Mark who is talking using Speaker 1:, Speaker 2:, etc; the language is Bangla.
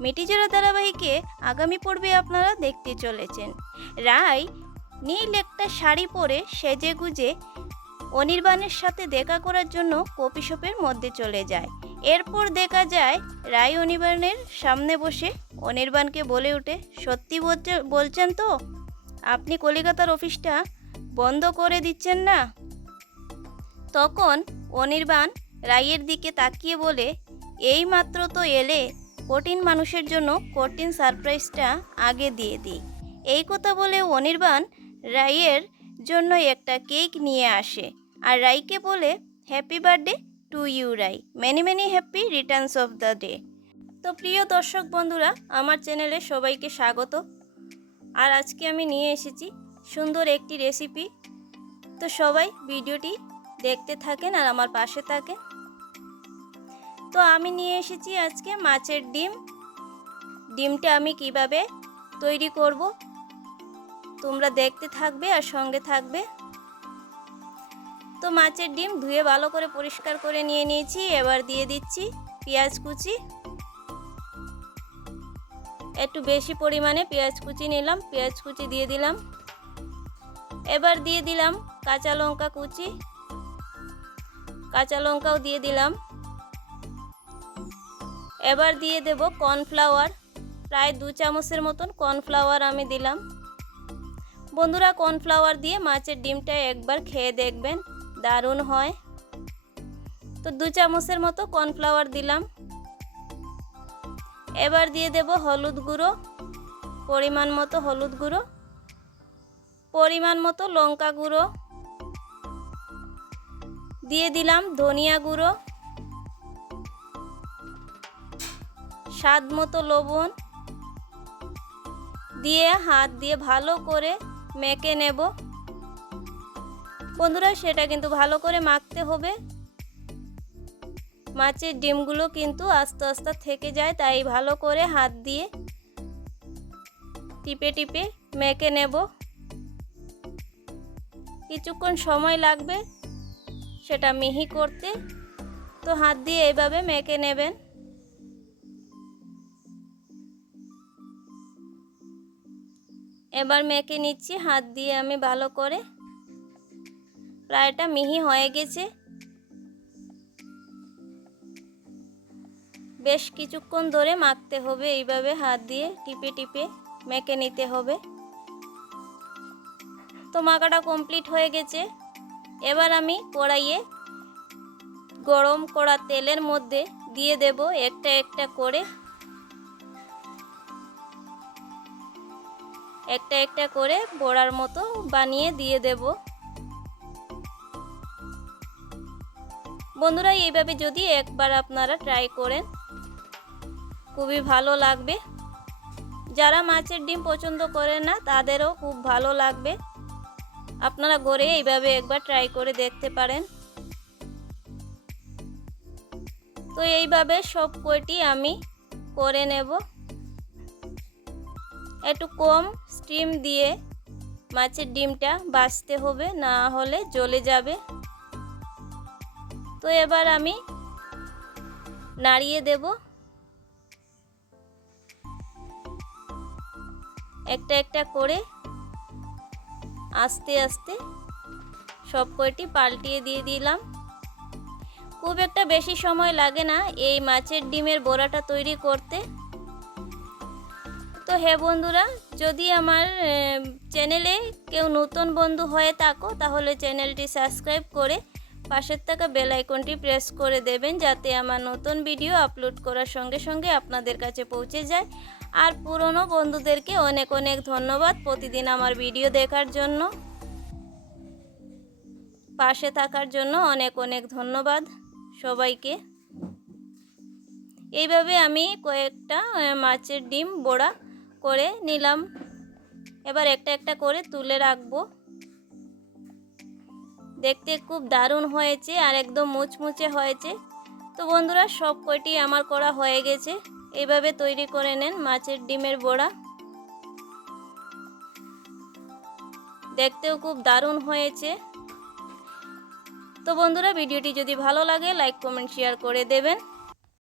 Speaker 1: মিটিজোড়া ধারাবাহিকে আগামী পর্বে আপনারা দেখতে চলেছেন। রায় নীল একটা শাড়ি পরে সেজে গুজে অনির্বাণের সাথে দেখা করার জন্য কপি শপের মধ্যে চলে যায়। এরপর দেখা যায় রায় অনির্বাণের সামনে বসে অনির্বাণকে বলে ওঠে, সত্যি বলছে- বলছেন তো? আপনি কলিকাতার অফিসটা বন্ধ করে দিচ্ছেন না? তখন অনির্বাণ রায়ের দিকে তাকিয়ে বলে এই মাত্র তো এলে কঠিন মানুষের জন্য কঠিন সারপ্রাইজটা আগে দিয়ে দিই। এই কথা বলে অনির্বাণ রায়ের জন্য একটা কেক নিয়ে আসে আর রাইকে বলে happy birthday to you Rai many many happy returns of the day তো প্রিয় দর্শক বন্ধুরা, আমার চ্যানেলে সবাইকে স্বাগত। আর আজকে আমি নিয়ে এসেছি সুন্দর একটি রেসিপি তো সবাই ভিডিওটি দেখতে থাকেন আর আমার পাশে থাকেন। তো আমি নিয়ে এসেছি আজকে মাছের ডিম। ডিমটা আমি কীভাবে তৈরি করব? তোমরা দেখতে থাকবে আর সঙ্গে থাকবে। তো মাছের ডিম ধুয়ে ভালো করে পরিষ্কার করে নিয়ে নিয়েছি। এবার দিয়ে দিচ্ছি পেঁয়াজ কুচি। একটু বেশি পরিমাণে পেঁয়াজ কুচি নিলাম, পেঁয়াজ কুচি দিয়ে দিলাম। এবার দিয়ে দিলাম কাঁচা লঙ্কা কুচি। কাঁচা লঙ্কাও দিয়ে দিলাম। এবার দিয়ে দেব কর্নফ্লাওয়ার। প্রায় দু চামচের মতন কর্নফ্লাওয়ার আমি দিলাম। বন্ধুরা, কর্নফ্লাওয়ার দিয়ে মাছের ডিমটা একবার খেয়ে দেখবেন, দারুণ হয়। তো দু চামচের মতো কর্নফ্লাওয়ার দিলাম। এবার দিয়ে দেব হলুদ গুঁড়ো, পরিমাণ মতো হলুদ গুঁড়ো, পরিমাণ মতো লঙ্কা গুঁড়ো। দিয়ে দিলাম ধনিয়া গুঁড়ো স্বাদ মতো লবণ দিয়ে, হাত দিয়ে ভালো করে মেখে নেব। বন্ধুরা, সেটা কিন্তু ভালো করে মাখতে হবে। মাছের ডিমগুলো কিন্তু আস্তে আস্তে থেকে যায়, তাই ভালো করে হাত দিয়ে টিপে টিপে মেখে নেব। কিছুক্ষণ সময় লাগবে সেটা মিহি করতে। তো হাত দিয়ে এইভাবে মেখে নেবেন। এবার মেখে নিচ্ছি, হাত দিয়ে আমি ভালো করে। প্রায়টা মিহি হয়ে গেছে। বেশ কিছুক্ষণ ধরে মাখতে হবে, এইভাবে হাত দিয়ে টিপে টিপে মেখে নিতে হবে। তো মাখাটা কমপ্লিট হয়ে গেছে। এবার আমি কড়াইয়ে গরম করা তেলের মধ্যে দিয়ে দেব একটা একটা করে একটা একটা করে বড়ার মতো বানিয়ে দিয়ে দেব। বন্ধুরা, এইভাবে যদি একবার আপনারা ট্রাই করেন, খুবই ভালো লাগবে। যারা মাছের ডিম পছন্দ করে না, তাদেরও খুব ভালো লাগবে। আপনারা ঘরে এইভাবে একবার ট্রাই করে দেখতে পারেন। তো এইভাবে সব কয়টি আমি করে নেব। একটু কম স্টিম দিয়ে মাছের ডিমটা বাছতে হবে, না হলে জ্বলে যাবে। তো এবার আমি নাড়িয়ে দেব। একটা একটা করে আস্তে আস্তে সব কয়টি পাল্টিয়ে দিয়ে দিলাম। খুব একটা বেশি সময় লাগে না এই মাছের ডিমের বড়াটা তৈরি করতে। তো হ্যাঁ বন্ধুরা, যদি আমার চ্যানেলে কেউ নতুন বন্ধু হয়ে থাকো, তাহলে চ্যানেলটি সাবস্ক্রাইব করে পাশের থাকা বেল আইকনটি প্রেস করে দেবেন, যাতে আমার নতুন ভিডিও আপলোড করার সঙ্গে সঙ্গে আপনাদের কাছে পৌঁছে যায়। আর পুরনো বন্ধুদেরকে অনেক অনেক ধন্যবাদ প্রতিদিন আমার ভিডিও দেখার জন্য। পাশে থাকার জন্য অনেক অনেক ধন্যবাদ সবাইকে। এইভাবে আমি কয়েকটা মাছের ডিম, বড়া করে নিলাম। এবার একটা একটা করে তুলে রাখব। দেখতে খুব দারুণ হয়েছে আর একদম মুচমুচে হয়েছে। তো বন্ধুরা, সব কয়টি আমার করা হয়ে গেছে। এইভাবে তৈরি করে নেন মাছের ডিমের বড়া। দেখতেও খুব দারুণ হয়েছে। তো বন্ধুরা, ভিডিওটি যদি ভালো লাগে, লাইক, কমেন্ট, শেয়ার করে দেবেন।